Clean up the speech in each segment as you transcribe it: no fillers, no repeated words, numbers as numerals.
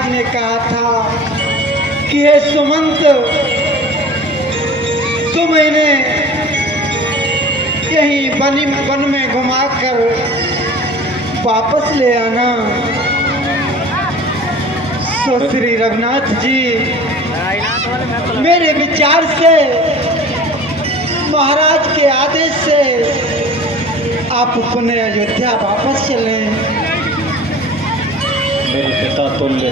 महाराज ने कहा था कि हे सुमंत, तुम इन्हें यहीं वन में घुमाकर वापस ले आना। तो श्री रघुनाथ जी मेरे विचार से, महाराज के आदेश से आप पुनः अयोध्या वापस चलें। मेरे पिता तुल्य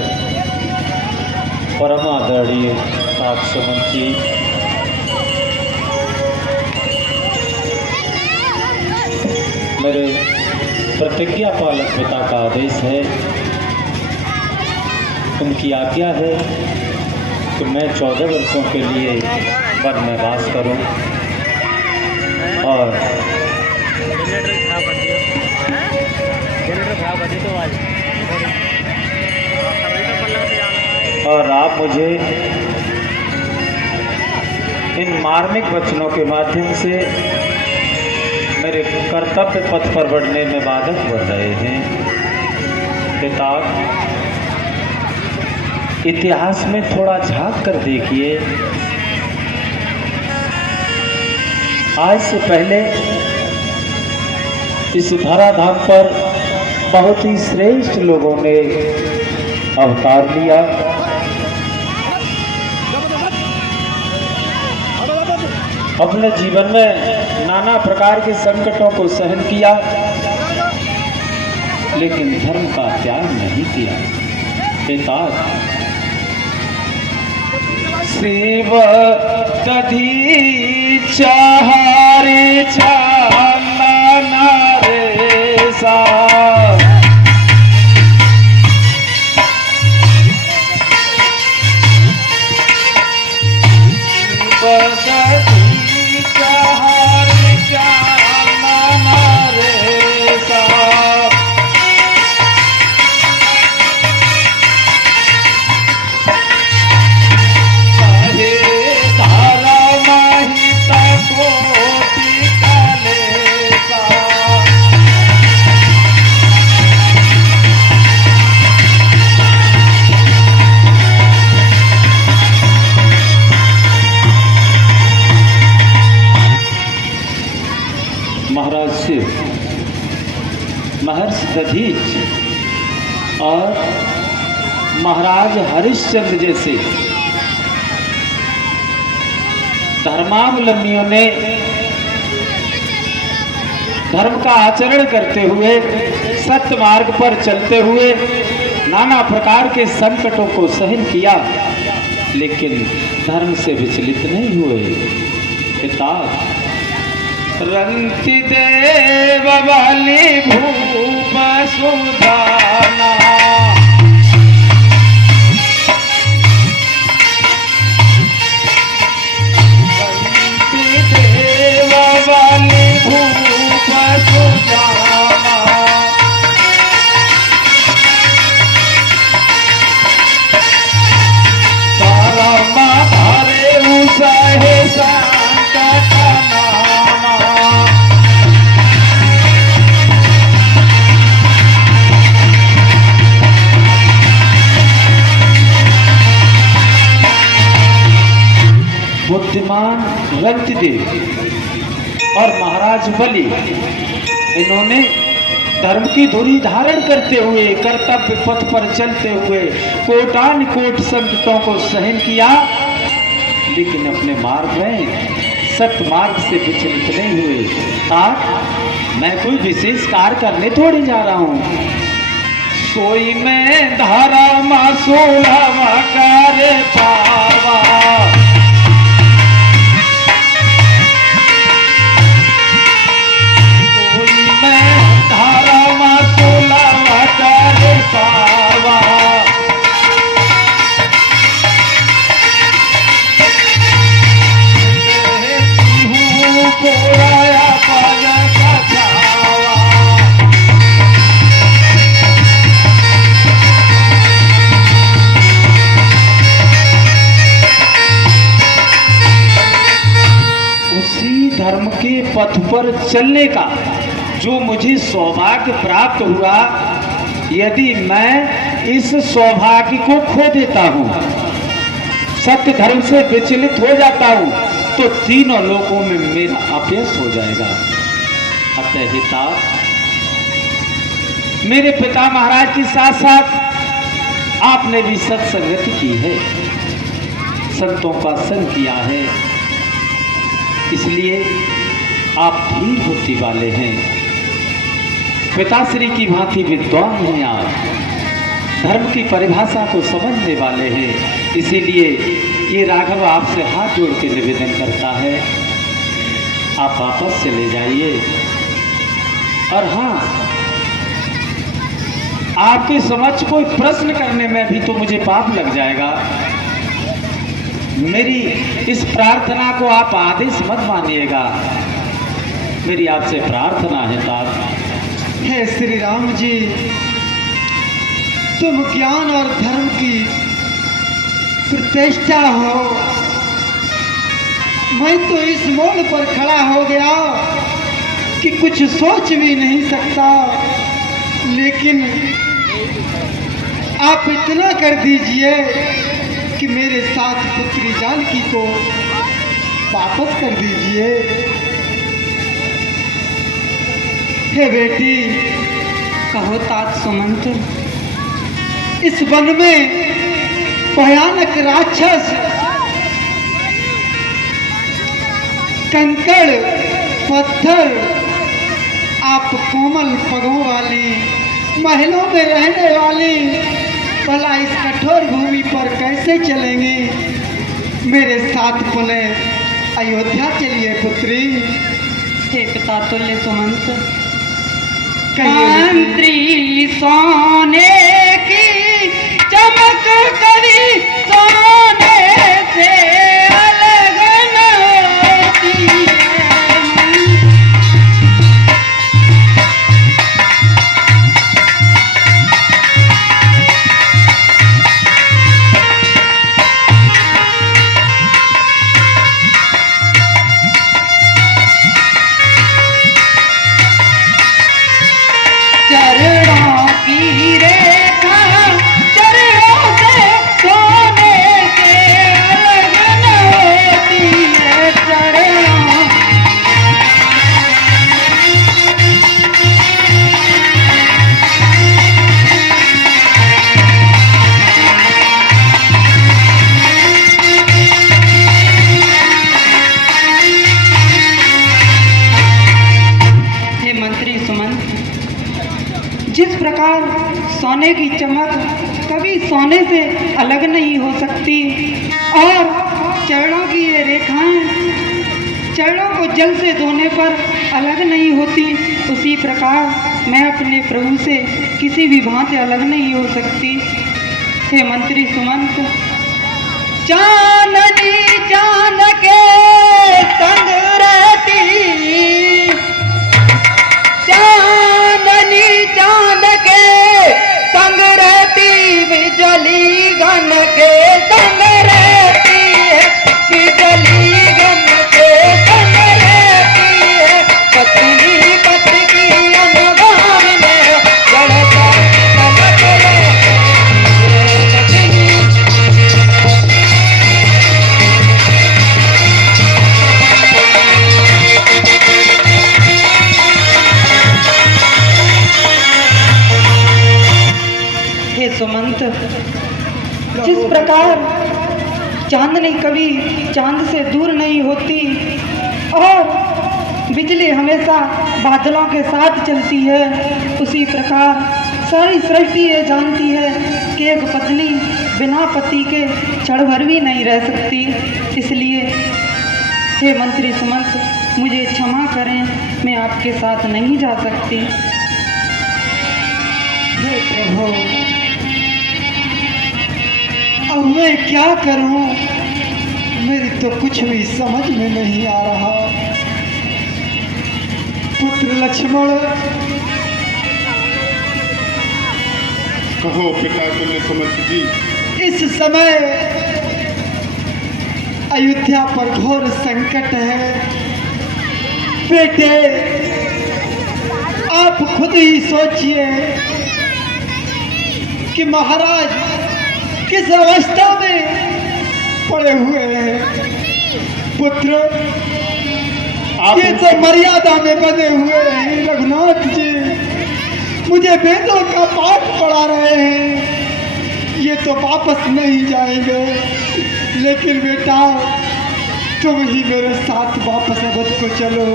परम आदरणीय तात सुमंत जी, मेरे प्रतिज्ञा पालक पिता का आदेश है, उनकी आज्ञा है कि मैं 14 वर्षों के लिए वन में वास करूं और आप मुझे इन मार्मिक वचनों के माध्यम से मेरे कर्तव्य पथ पर बढ़ने में बाधक बन रहे हैं। पिता, इतिहास में थोड़ा झांक कर देखिए। आज से पहले इस धराधाम पर बहुत ही श्रेष्ठ लोगों ने अवतार लिया। अपने जीवन में नाना प्रकार के संकटों को सहन किया, लेकिन धर्म का त्याग नहीं किया। पिता, शिव दधी चाहारे चालना रे सा, महर्षि दधीच और महाराज हरिश्चंद्र जैसे धर्मावलंबियों ने धर्म का आचरण करते हुए, सत्य मार्ग पर चलते हुए नाना प्रकार के संकटों को सहन किया, लेकिन धर्म से विचलित नहीं हुए। पिता, रंति देव बलि भूप सुदाना, रंति देव बलि भूप सुदाना, परम धरे उसहे संकट बुद्धिमान रंतिदेव और महाराज बलि, इन्होंने धर्म की धुरी धारण करते हुए, कर्तव्य पथ पर चलते हुए कोटान कोट संकटों को सहन किया, लेकिन अपने मार्ग में सत्य मार्ग से विचलित नहीं हुए। आज मैं कोई विशेष कार्य करने थोड़ी जा रहा हूँ। सोई में धर्म सुलभ कर पावा, धर्म के पथ पर चलने का जो मुझे सौभाग्य प्राप्त हुआ, यदि मैं इस सौभाग्य को खो देता हूँ, सत्य धर्म से विचलित हो जाता हूँ, तो तीनों लोकों में मेरा अपयश हो जाएगा। अतः हिता मेरे पिता महाराज के साथ साथ आपने भी सत्संगति की है, संतों का संग किया है, इसलिए आप धीर बुद्धि वाले हैं, पिताश्री की भांति विद्वान हैं, आप धर्म की परिभाषा को समझने वाले हैं। इसीलिए ये राघव आपसे हाथ जोड़ के निवेदन करता है, आप वापस चले जाइए। और हाँ, आपके समक्ष कोई प्रश्न करने में भी तो मुझे पाप लग जाएगा। मेरी इस प्रार्थना को आप आदेश मत मानिएगा, मेरी आपसे प्रार्थना है तात। हे श्री राम जी, तुम ज्ञान और धर्म की प्रतिष्ठा हो, मैं तो इस मोड़ पर खड़ा हो गया कि कुछ सोच भी नहीं सकता, लेकिन आप इतना कर दीजिए कि मेरे साथ पुत्री जानकी को वापस कर दीजिए। हे बेटी, कहो तात सुमंत। इस वन में भयानक राक्षस, कंकड़ पत्थर, आप कोमल पगों वाली महलों में रहने वाली, भला इस कठोर भूमि पर कैसे चलेंगे? मेरे साथ बोले अयोध्या चलिए पुत्री। हे पिता तुल्य सुमंत, कहिए बेटी। मंत्री सोने की चमक कभी सोने से अलग न होती है। चरणों की रेखा चरणों से सोने से अलग न होती है। चरणों हे मंत्री सुमंत, जिस प्रकार सोने की चमक कभी सोने से अलग नहीं हो सकती और चरणों की ये रेखाएं चरणों को जल से धोने पर अलग नहीं होती, उसी प्रकार मैं अपने प्रभु से किसी भी भांति अलग नहीं हो सकती। हे मंत्री सुमंत, चांदनी चांद के संग रहती, चांदनी चांद के संग रहती, बिजली गन के संग रहती है, बिजली गन के संग रहती है, पत्नी पति की अनुगान में जड़ता तलक रहती है। हे सुमंत, जिस प्रकार चांदनी कभी चांद से दूर नहीं होती और बिजली हमेशा बादलों के साथ चलती है, उसी प्रकार सारी सृष्टि ये जानती है कि एक पत्नी बिना पति के क्षण भर भी नहीं रह सकती। इसलिए हे मंत्री सुमंत, मुझे क्षमा करें, मैं आपके साथ नहीं जा सकती। हे प्रभु, अब मैं क्या करूं? मेरी तो कुछ भी समझ में नहीं आ रहा। पुत्र लक्ष्मण, कहो पिता तुल्य सुमंत जी। इस समय अयोध्या पर घोर संकट है। बेटे, आप खुद ही सोचिए कि महाराज किस अवस्था में पड़े हुए हैं। पुत्र आप ये तो मर्यादा में बने हुए हैं रघुनाथ जी, मुझे वेदों का पाठ पढ़ा रहे हैं। ये तो वापस नहीं जाएंगे, लेकिन बेटा तुम ही मेरे साथ वापस अवध को चलो।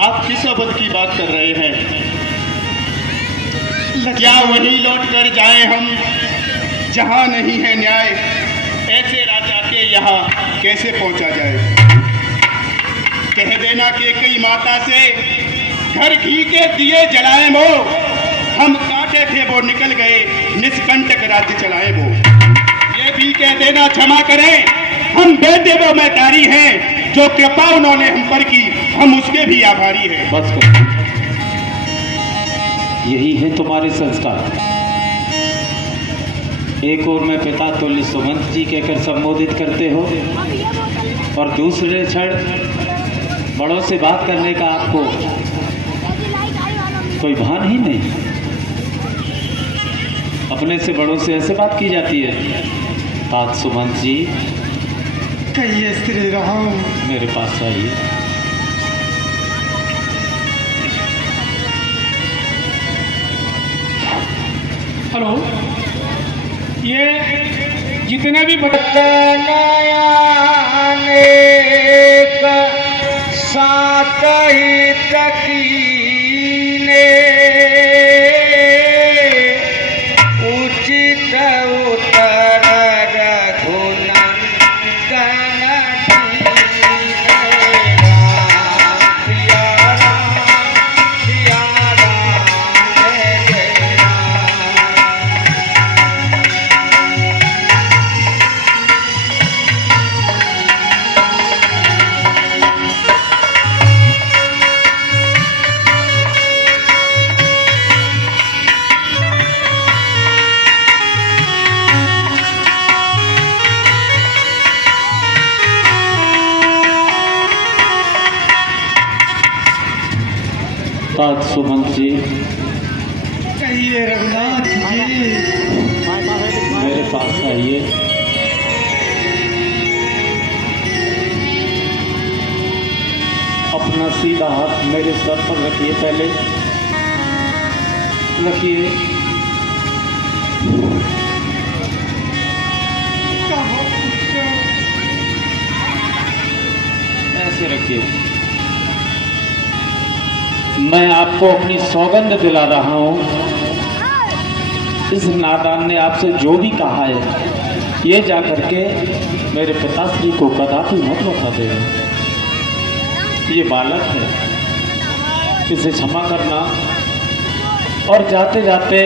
आप किस अवध की बात कर रहे हैं? क्या वहीं लौट कर जाए हम जहां नहीं है न्याय? ऐसे राजा के यहाँ कैसे पहुंचा जाए? कह देना कि कई माता से घर घी के दिए जलाए वो, हम काटे थे वो निकल गए, निष्कंटक राज्य चलाए वो। ये भी कह देना क्षमा करें, हम बेटे वो मैदारी हैं, जो कृपा उन्होंने हम पर की, हम उसके भी आभारी हैं। बस कर, यही है तुम्हारे संस्कार। एक और मैं पिता तुल्य सुमंत जी कहकर संबोधित करते हो, और दूसरे क्षण बड़ों से बात करने का आपको कोई भान ही नहीं। अपने से बड़ों से ऐसे बात की जाती है। तात सुमंत जी, कहिए श्री राम। मेरे पास आइए। हेलो, ये जितने भी सात ही तकीने उचित उतर रघुनंदन सिया राम जय जय तात सुमंत जी, कहिए रघुनाथ जी। मेरे पास आइए। अपना सीधा हाथ मेरे सर पर रखिए। पहले रखिए। कहो पुत्र। ऐसे रखिए। मैं आपको अपनी सौगंध दिला रहा हूं, इस नादान ने आपसे जो भी कहा है, ये जा करके मेरे पिताश्री को कदापि मत बता देगा। ये बालक है, इसे क्षमा करना। और जाते जाते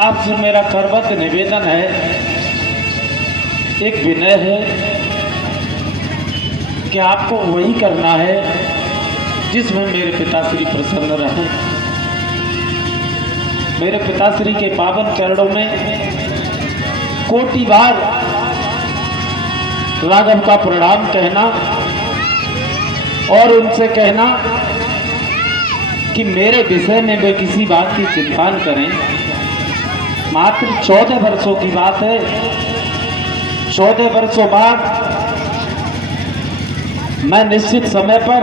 आपसे मेरा करबद्ध निवेदन है, एक विनय है कि आपको वही करना है जिसमें मेरे पिताश्री प्रसन्न रहें। मेरे पिताश्री के पावन चरणों में कोटि बार राघव का प्रणाम कहना और उनसे कहना कि मेरे विषय में वे किसी बात की चिंता न करें। मात्र 14 वर्षों की बात है। 14 वर्षों बाद मैं निश्चित समय पर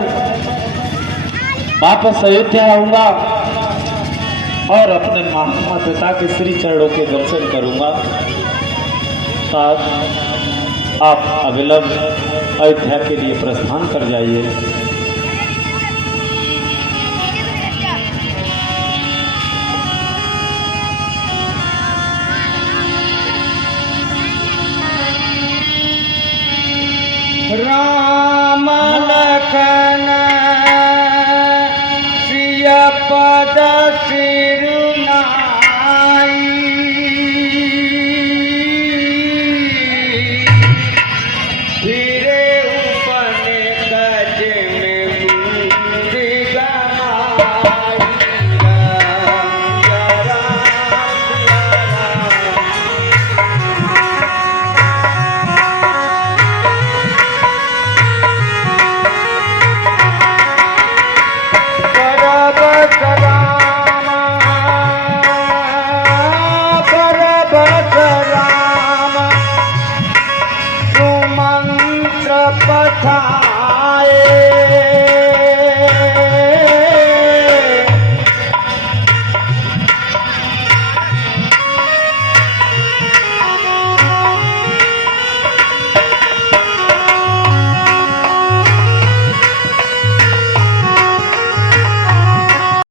वापस अयोध्या आऊंगा और अपने महात्मा पिता के श्री चरणों के दर्शन करूंगा। आज आप अविलंब अयोध्या के लिए प्रस्थान कर जाइए। राम लखन सिया पद सिरुनाई फिरे उपन गज में बूंदी गमाई जरा करब सदा रे